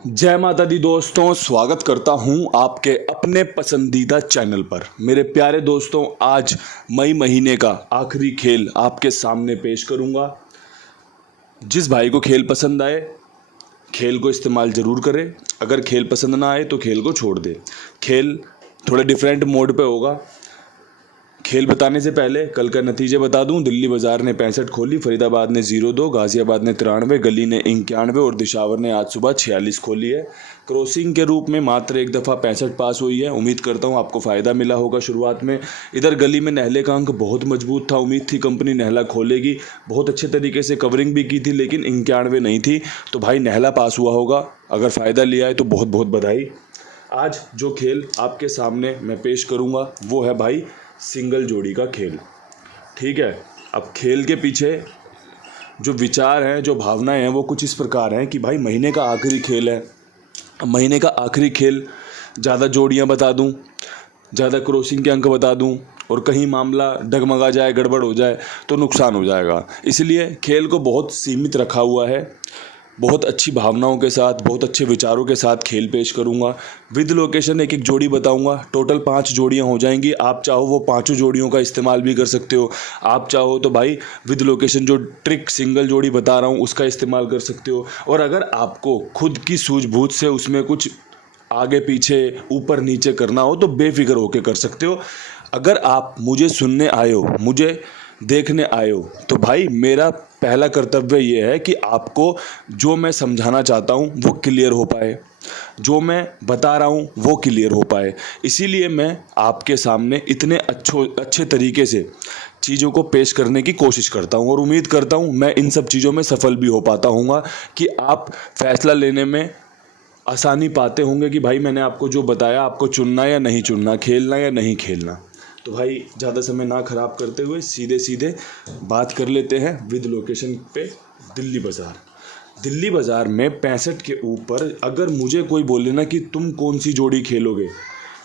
जय माता दी दोस्तों, स्वागत करता हूं आपके अपने पसंदीदा चैनल पर। मेरे प्यारे दोस्तों, आज मई महीने का आखिरी खेल आपके सामने पेश करूंगा। जिस भाई को खेल पसंद आए खेल को इस्तेमाल ज़रूर करें। अगर खेल पसंद ना आए तो खेल को छोड़ दे। खेल थोड़े डिफरेंट मोड पे होगा। खेल बताने से पहले कल का नतीजे बता दूं। दिल्ली बाजार ने 65 खोली, फरीदाबाद ने 0-2, गाजियाबाद ने 93, गली ने 91 और दिशावर ने आज सुबह 46 खोली है। क्रॉसिंग के रूप में मात्र एक दफ़ा 65 पास हुई है। उम्मीद करता हूं आपको फ़ायदा मिला होगा शुरुआत में। इधर गली में नहले का अंक बहुत मजबूत था। उम्मीद थी कंपनी नहला खोलेगी, बहुत अच्छे तरीके से कवरिंग भी की थी, लेकिन 91 नहीं थी। तो भाई नहला पास हुआ होगा। अगर फ़ायदा लिया है तो बहुत बहुत बधाई। आज जो खेल आपके सामने मैं पेश करूँगा वो है भाई सिंगल जोड़ी का खेल। ठीक है, अब खेल के पीछे जो विचार हैं, जो भावनाएं हैं, वो कुछ इस प्रकार हैं कि भाई महीने का आखिरी खेल है। अब महीने का आखिरी खेल, ज़्यादा जोड़ियां बता दूं, ज़्यादा क्रॉसिंग के अंक बता दूं और कहीं मामला डगमगा जाए, गड़बड़ हो जाए तो नुकसान हो जाएगा। इसलिए खेल को बहुत सीमित रखा हुआ है। बहुत अच्छी भावनाओं के साथ, बहुत अच्छे विचारों के साथ खेल पेश करूंगा। विद लोकेशन एक एक जोड़ी बताऊंगा। टोटल 5 जोड़ियां हो जाएंगी। आप चाहो वो 5 जोड़ियों का इस्तेमाल भी कर सकते हो। आप चाहो तो भाई विद लोकेशन जो ट्रिक सिंगल जोड़ी बता रहा हूं उसका इस्तेमाल कर सकते हो। और अगर आपको खुद की सूझबूझ से उसमें कुछ आगे पीछे ऊपर नीचे करना हो तो बेफिक्र होकर कर सकते हो। अगर आप मुझे सुनने आए हो, मुझे देखने आए हो, तो भाई मेरा पहला कर्तव्य ये है कि आपको जो मैं समझाना चाहता हूँ वो क्लियर हो पाए, जो मैं बता रहा हूँ वो क्लियर हो पाए। इसीलिए मैं आपके सामने इतने अच्छे तरीके से चीज़ों को पेश करने की कोशिश करता हूँ और उम्मीद करता हूँ मैं इन सब चीज़ों में सफल भी हो पाता हूँगा कि आप फैसला लेने में आसानी पाते होंगे कि भाई मैंने आपको जो बताया आपको चुनना या नहीं चुनना, खेलना या नहीं खेलना। तो भाई ज़्यादा समय ना ख़राब करते हुए सीधे सीधे बात कर लेते हैं विद लोकेशन पे। दिल्ली बाज़ार, दिल्ली बाज़ार में 65 के ऊपर अगर मुझे कोई बोले ना कि तुम कौन सी जोड़ी खेलोगे,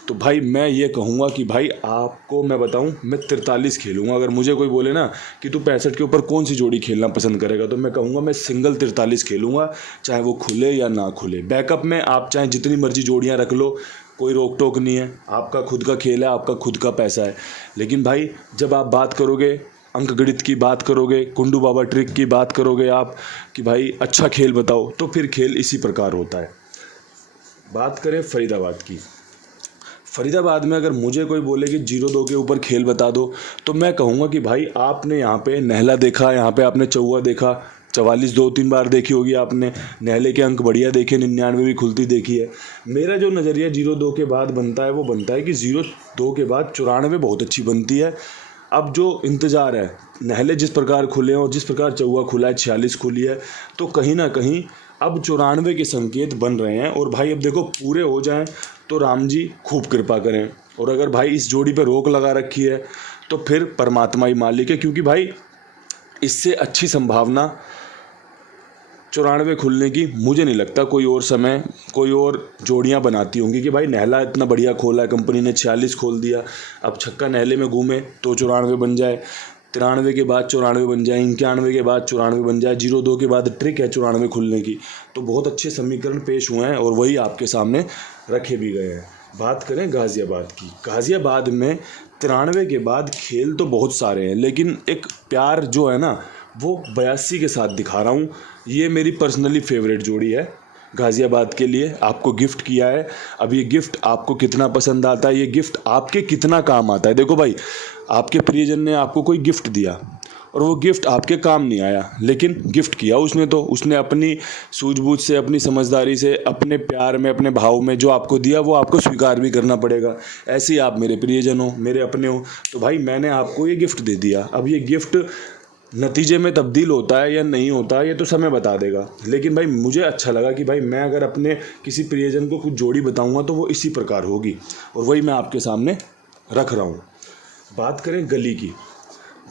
तो भाई मैं ये कहूँगा कि भाई आपको मैं बताऊँ, मैं 43 खेलूँगा। अगर मुझे कोई बोले ना कि तू 65 के ऊपर कौन सी जोड़ी खेलना पसंद करेगा, तो मैं कहूँगा मैं सिंगल 43 खेलूँगा, चाहे वो खुले या ना खुले। बैकअप में आप चाहे जितनी मर्जी जोड़ियाँ रख लो, कोई रोक टोक नहीं है। आपका खुद का खेल है, आपका खुद का पैसा है। लेकिन भाई जब आप बात करोगे, अंक गणित की बात करोगे, कुंडू बाबा ट्रिक की बात करोगे आप कि भाई अच्छा खेल बताओ, तो फिर खेल इसी प्रकार होता है। बात करें फरीदाबाद की। फरीदाबाद में अगर मुझे कोई बोले कि 0-2 के ऊपर खेल बता दो, तो मैं कहूँगा कि भाई आपने यहाँ पे नहला देखा, यहाँ पे आपने चौवा देखा, 44 2-3 बार देखी होगी आपने। नहले के अंक बढ़िया देखे, 99 भी खुलती देखी है। मेरा जो नज़रिया 0-2 के बाद बनता है वो बनता है कि 0-2 के बाद 94 बहुत अच्छी बनती है। अब जो इंतज़ार है, नहले जिस प्रकार खुले हैं और जिस प्रकार चौवा खुला है, 46 खुली है, तो कहीं ना कहीं अब 94 के संकेत बन रहे हैं। और भाई अब देखो पूरे हो जाएं तो राम जी खूब कृपा करें। और अगर भाई इस जोड़ी पे रोक लगा रखी है तो फिर परमात्मा ही मालिक है, क्योंकि भाई इससे अच्छी संभावना 94 खुलने की मुझे नहीं लगता कोई और समय, कोई और जोड़ियां बनाती होंगी कि भाई नहला इतना बढ़िया खोला है कंपनी ने, 46 खोल दिया, अब छक्का नहले में घूमे तो 94 बन जाए, 93 के बाद 94 बन जाए, 91 के बाद 94 बन जाए, 0-2 के बाद ट्रिक है 94 खुलने की। तो बहुत अच्छे समीकरण पेश हुए हैं और वही आपके सामने रखे भी गए हैं। बात करें गाज़ियाबाद की। गाज़ियाबाद में 93 के बाद खेल तो बहुत सारे हैं, लेकिन एक प्यार जो है ना वो 82 के साथ दिखा रहा हूँ। ये मेरी पर्सनली फेवरेट जोड़ी है गाज़ियाबाद के लिए। आपको गिफ्ट किया है। अब ये गिफ्ट आपको कितना पसंद आता है, ये गिफ्ट आपके कितना काम आता है। देखो भाई, आपके प्रियजन ने आपको कोई गिफ्ट दिया और वो गिफ्ट आपके काम नहीं आया, लेकिन गिफ्ट किया उसने, तो उसने अपनी सूझबूझ से, अपनी समझदारी से, अपने प्यार में, अपने भाव में जो आपको दिया वो आपको स्वीकार भी करना पड़ेगा। ऐसे ही आप मेरे प्रियजन हो, मेरे अपने हो, तो भाई मैंने आपको ये गिफ्ट दे दिया। अब ये गिफ्ट नतीजे में तब्दील होता है या नहीं होता है ये तो समय बता देगा, लेकिन भाई मुझे अच्छा लगा कि भाई मैं अगर अपने किसी प्रियजन को कुछ जोड़ी बताऊंगा तो वो इसी प्रकार होगी, और वही मैं आपके सामने रख रहा हूँ। बात करें गली की।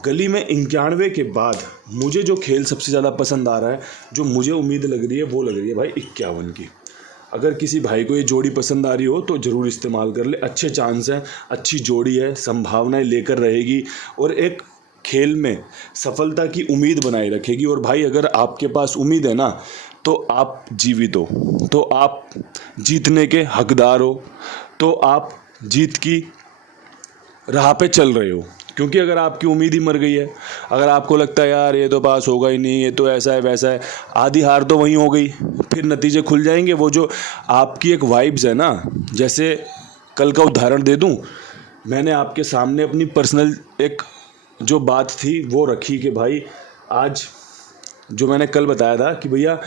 गली में 91 के बाद मुझे जो खेल सबसे ज़्यादा पसंद आ रहा है, जो मुझे उम्मीद लग रही है, वो लग रही है भाई 51 की। अगर किसी भाई को ये जोड़ी पसंद आ रही हो तो ज़रूर इस्तेमाल कर ले। अच्छे चांस हैं, अच्छी जोड़ी है, संभावनाएं लेकर रहेगी और एक खेल में सफलता की उम्मीद बनाए रखेगी। और भाई अगर आपके पास उम्मीद है ना तो आप जीवित हो, तो आप जीतने के हकदार हो, तो आप जीत की राह पे चल रहे हो। क्योंकि अगर आपकी उम्मीद ही मर गई है, अगर आपको लगता है यार ये तो पास होगा ही नहीं, ये तो ऐसा है वैसा है, आधी हार तो वहीं हो गई, फिर नतीजे खुल जाएंगे। वो जो आपकी एक वाइब्स है ना, जैसे कल का उदाहरण दे दूं, मैंने आपके सामने अपनी पर्सनल एक जो बात थी वो रखी कि भाई आज जो मैंने कल बताया था कि भैया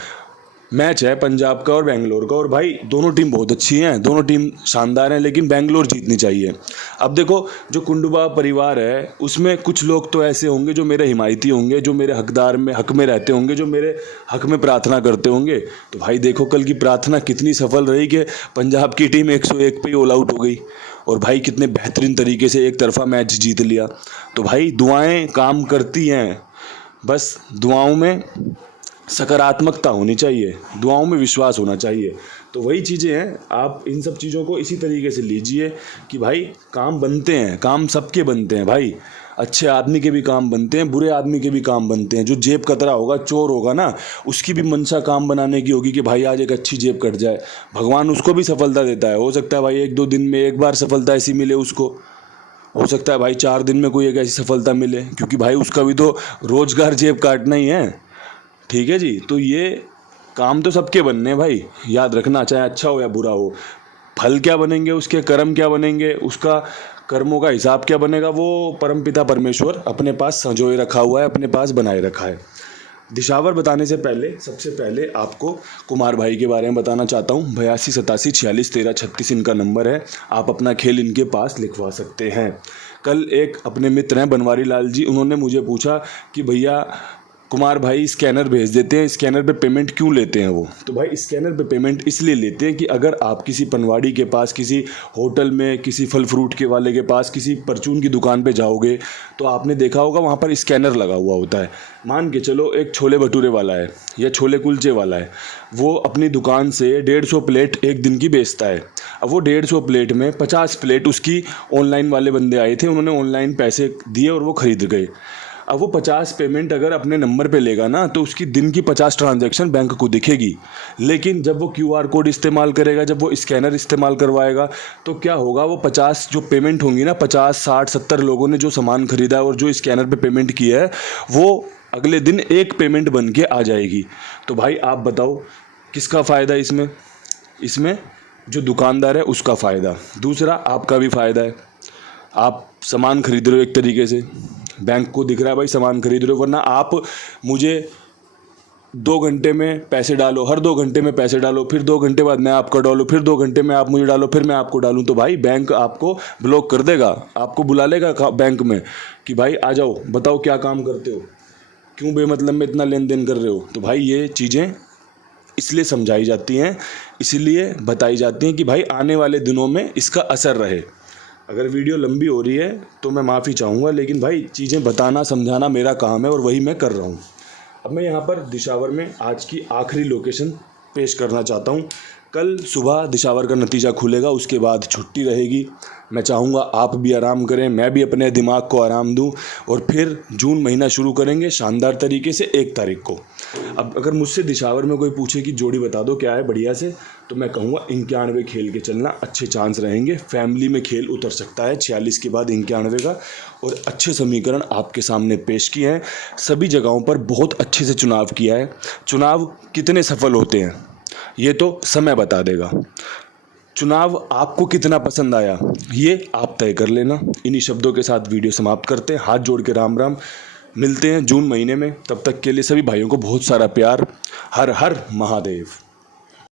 मैच है पंजाब का और बेंगलोर का, और भाई दोनों टीम बहुत अच्छी हैं, दोनों टीम शानदार हैं, लेकिन बेंगलोर जीतनी चाहिए। अब देखो जो कुंडुबा परिवार है उसमें कुछ लोग तो ऐसे होंगे जो मेरे हिमायती होंगे, जो मेरे हक में रहते होंगे, जो मेरे हक में प्रार्थना करते होंगे। तो भाई देखो कल की प्रार्थना कितनी सफल रही कि पंजाब की टीम 101 पे ही ऑल आउट हो गई, और भाई कितने बेहतरीन तरीके से एक तरफा मैच जीत लिया। तो भाई दुआएं काम करती हैं, बस दुआओं में सकारात्मकता होनी चाहिए, दुआओं में विश्वास होना चाहिए। तो वही चीज़ें हैं, आप इन सब चीज़ों को इसी तरीके से लीजिए कि भाई काम बनते हैं, काम सबके बनते हैं भाई, अच्छे आदमी के भी काम बनते हैं, बुरे आदमी के भी काम बनते हैं। जो जेब कतरा होगा, चोर होगा ना, उसकी भी मंशा काम बनाने की होगी कि भाई आज एक अच्छी जेब कट जाए, भगवान उसको भी सफलता देता है। हो सकता है भाई 1-2 दिन में एक बार सफलता ऐसी मिले उसको, हो सकता है भाई 4 दिन में कोई एक ऐसी सफलता मिले, क्योंकि भाई उसका भी तो रोजगार जेब काटना ही है। ठीक है जी, तो ये काम तो सबके बनने हैं भाई, याद रखना, चाहे अच्छा हो या बुरा हो। फल क्या बनेंगे उसके, कर्म क्या बनेंगे उसका, कर्मों का हिसाब क्या बनेगा, वो परमपिता परमेश्वर अपने पास संजोए रखा हुआ है, अपने पास बनाए रखा है। दिशावर बताने से पहले सबसे पहले आपको कुमार भाई के बारे में बताना चाहता हूँ। 82 87 46 13 36 इनका नंबर है, आप अपना खेल इनके पास लिखवा सकते हैं। कल एक अपने मित्र हैं बनवारी लाल जी, उन्होंने मुझे पूछा कि भैया कुमार भाई स्कैनर भेज देते हैं, स्कैनर पे पेमेंट क्यों लेते हैं वो? तो भाई स्कैनर पे पेमेंट इसलिए लेते हैं कि अगर आप किसी पनवाड़ी के पास, किसी होटल में, किसी फल फ्रूट के वाले के पास, किसी परचून की दुकान पे जाओगे तो आपने देखा होगा वहाँ पर स्कैनर लगा हुआ होता है। मान के चलो एक छोले भटूरे वाला है या छोले कुलचे वाला है, वो अपनी दुकान से 150 प्लेट एक दिन की बेचता है। अब वो 150 प्लेट में 50 प्लेट उसकी ऑनलाइन वाले बंदे आए थे, उन्होंने ऑनलाइन पैसे दिए और वो खरीद गए। अब वो 50 पेमेंट अगर अपने नंबर पे लेगा ना, तो उसकी दिन की 50 ट्रांजैक्शन बैंक को दिखेगी। लेकिन जब वो QR कोड इस्तेमाल करेगा, जब वो स्कैनर इस्तेमाल करवाएगा, तो क्या होगा, वो 50 जो पेमेंट होंगी ना, 50 60 70 लोगों ने जो सामान खरीदा है और जो स्कैनर पे पेमेंट किया है, वो अगले दिन एक पेमेंट बन के आ जाएगी। तो भाई आप बताओ किसका फ़ायदा इसमें? इसमें जो दुकानदार है उसका फ़ायदा, दूसरा आपका भी फ़ायदा है। आप सामान खरीद रहे हो, एक तरीके से बैंक को दिख रहा है भाई सामान खरीद रहे हो, वरना आप मुझे 2 घंटे में पैसे डालो, हर 2 घंटे में पैसे डालो, फिर 2 घंटे बाद मैं आपको डालूँ, फिर 2 घंटे में आप मुझे डालो, फिर मैं आपको डालूँ, तो भाई बैंक आपको ब्लॉक कर देगा, आपको बुला लेगा बैंक में कि भाई आ जाओ, बताओ क्या काम करते हो, क्यों बेमतलब में इतना लेन देन कर रहे हो। तो भाई ये चीज़ें इसलिए समझाई जाती हैं, इसलिए बताई जाती हैं कि भाई आने वाले दिनों में इसका असर रहे। अगर वीडियो लंबी हो रही है तो मैं माफ़ी चाहूँगा, लेकिन भाई चीज़ें बताना समझाना मेरा काम है और वही मैं कर रहा हूँ। अब मैं यहाँ पर दिशावर में आज की आखिरी लोकेशन पेश करना चाहता हूँ। कल सुबह दिशावर का नतीजा खुलेगा, उसके बाद छुट्टी रहेगी। मैं चाहूँगा आप भी आराम करें, मैं भी अपने दिमाग को आराम दूँ, और फिर जून महीना शुरू करेंगे शानदार तरीके से 1 तारीख को। अब अगर मुझसे दिशावर में कोई पूछे कि जोड़ी बता दो क्या है बढ़िया से, तो मैं कहूँगा 91 खेल के चलना, अच्छे चांस रहेंगे। फैमिली में खेल उतर सकता है 46 के बाद 91 का, और अच्छे समीकरण आपके सामने पेश किए हैं। सभी जगहों पर बहुत अच्छे से चुनाव किया है। चुनाव कितने सफल होते हैं ये तो समय बता देगा। चुनाव आपको कितना पसंद आया ये आप तय कर लेना। इन्हीं शब्दों के साथ वीडियो समाप्त करते हैं। हाथ जोड़ के राम राम, मिलते हैं जून महीने में। तब तक के लिए सभी भाइयों को बहुत सारा प्यार। हर हर महादेव।